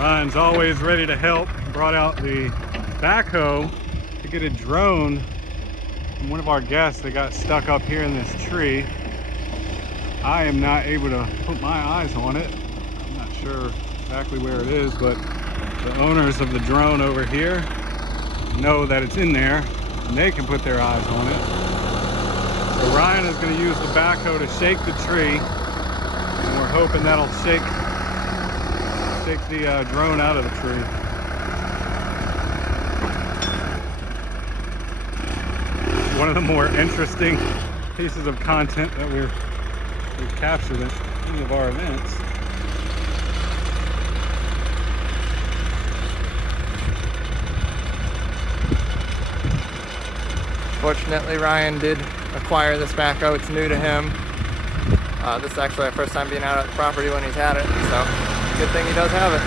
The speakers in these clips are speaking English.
Ryan's always ready to help. Brought out the backhoe to get a drone from one of our guests that got stuck up here in this tree. I am not able to put my eyes on it. I'm not sure exactly where it is, but the owners of the drone over here know that it's in there and they can put their eyes on it. So Ryan is going to use the backhoe to shake the tree, and we're hoping that'll shake the drone out of the tree. It's one of the more interesting pieces of content that we've captured at any of our events. Fortunately, Ryan did acquire this backhoe. It's new to him. This is actually our first time being out at the property when he's had it, so good thing he does have it.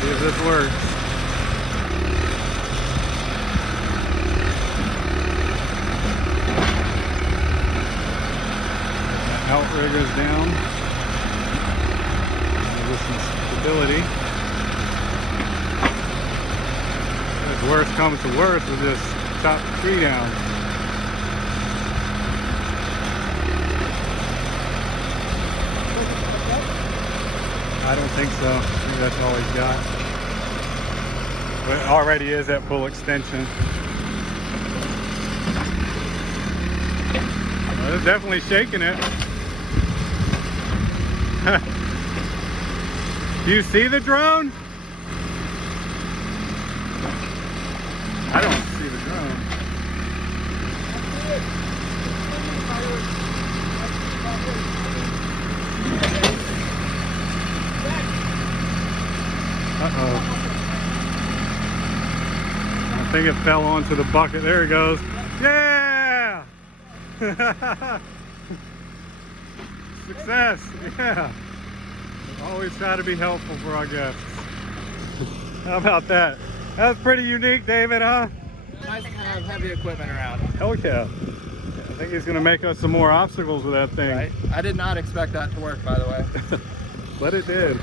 See if this works. That outrigger's down. Give some stability. If worse comes to worse, we'll just chop the tree down. I don't think so. I think that's all he's got. But it already is at full extension. Well, it's definitely shaking it. Do you see the drone? I don't see the drone. Uh-oh. I think it fell onto the bucket. There it goes. Yeah! Success! Yeah! Always try to be helpful for our guests. How about that? That's pretty unique, David, huh? Nice to have heavy equipment around. Oh yeah. I think he's gonna make us some more obstacles with that thing. Right? I did not expect that to work, by the way. But it did.